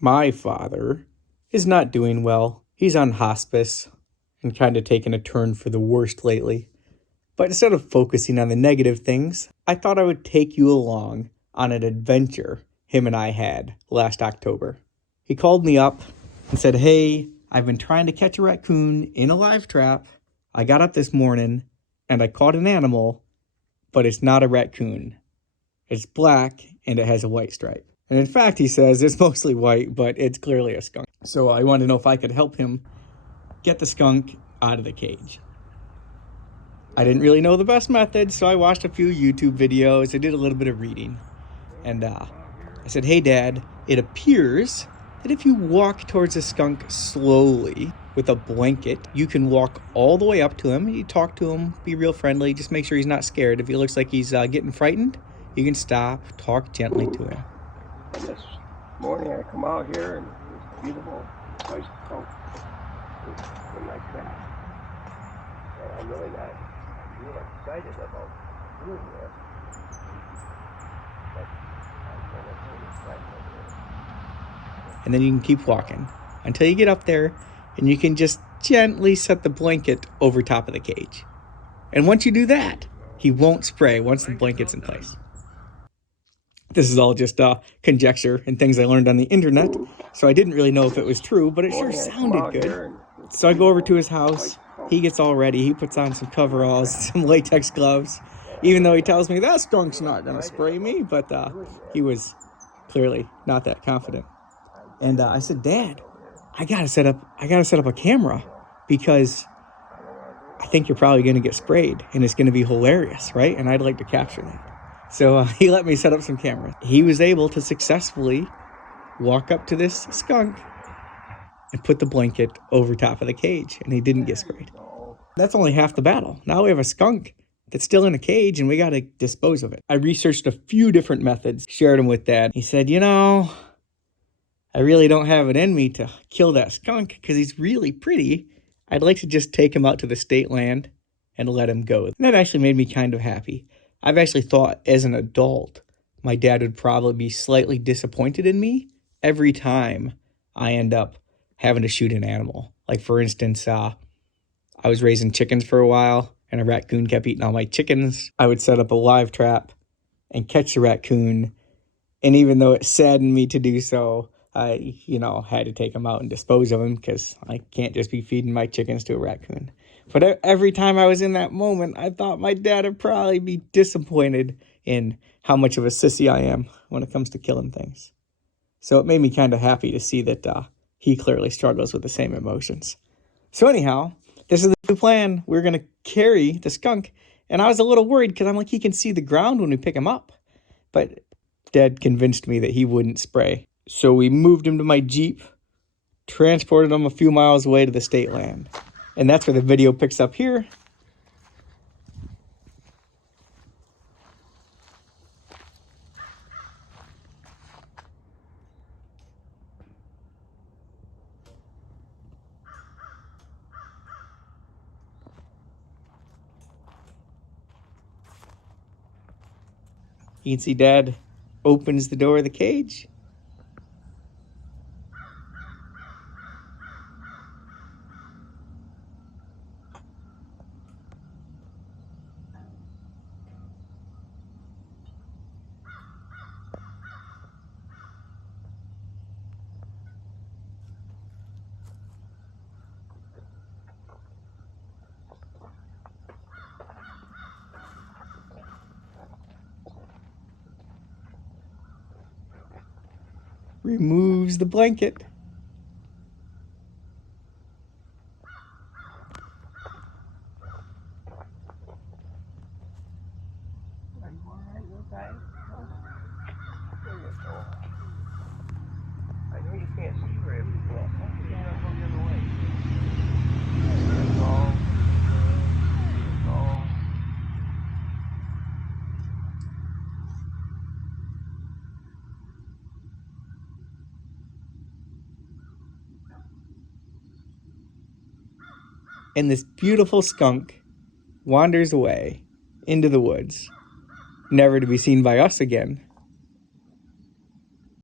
My father is not doing well. He's on hospice and kind of taking a turn for the worst lately. But instead of focusing on the negative things, I thought I would take you along on an adventure him and I had last October. He called me up and said, "Hey, I've been trying to catch a raccoon in a live trap. I got up this morning and I caught an animal, but it's not a raccoon. It's black and it has a white stripe." And in fact, he says it's mostly white, but it's clearly a skunk. So I wanted to know if I could help him get the skunk out of the cage. I didn't really know the best method, so I watched a few YouTube videos. I did a little bit of reading. And I said, "Hey, Dad, it appears that if you walk towards a skunk slowly with a blanket, you can walk all the way up to him. You talk to him, be real friendly, just make sure he's not scared. If he looks like he's getting frightened, you can stop, talk gently to him." This morning I come out here and this beautiful white skunk is in my trap. And I'm really not real excited about doing this. But I'm going to do this right over. And then you can keep walking until you get up there and you can just gently set the blanket over top of the cage. And once you do that, he won't spray once the blanket's in place. This is all just conjecture and things I learned on the internet, so I didn't really know if it was true, but it sure sounded good. So I go over to his house. He gets all ready. He puts on some coveralls, some latex gloves, even though he tells me that skunk's not going to spray me, but he was clearly not that confident. And I said, "Dad, I gotta set up a camera because I think you're probably going to get sprayed and it's going to be hilarious, right? And I'd like to capture that." So he let me set up some cameras. He was able to successfully walk up to this skunk and put the blanket over top of the cage, and he didn't get sprayed. That's only half the battle. Now we have a skunk that's still in a cage, and we got to dispose of it. I researched a few different methods, shared them with Dad. He said, I really don't have it in me to kill that skunk because he's really pretty. I'd like to just take him out to the state land and let him go. And that actually made me kind of happy. I've actually thought as an adult, my dad would probably be slightly disappointed in me every time I end up having to shoot an animal. Like, for instance, I was raising chickens for a while and a raccoon kept eating all my chickens. I would set up a live trap and catch the raccoon. And even though it saddened me to do so, I, had to take him out and dispose of him because I can't just be feeding my chickens to a raccoon. But every time I was in that moment, I thought my dad would probably be disappointed in how much of a sissy I am when it comes to killing things. So it made me kind of happy to see that he clearly struggles with the same emotions. So anyhow, this is the new plan. We're going to carry the skunk. And I was a little worried because I'm like, he can see the ground when we pick him up. But Dad convinced me that he wouldn't spray. So we moved him to my Jeep, transported him a few miles away to the state land. And that's where the video picks up here. You can see Dad opens the door of the cage. Removes the blanket. I know you can't see very well. And this beautiful skunk wanders away into the woods, never to be seen by us again.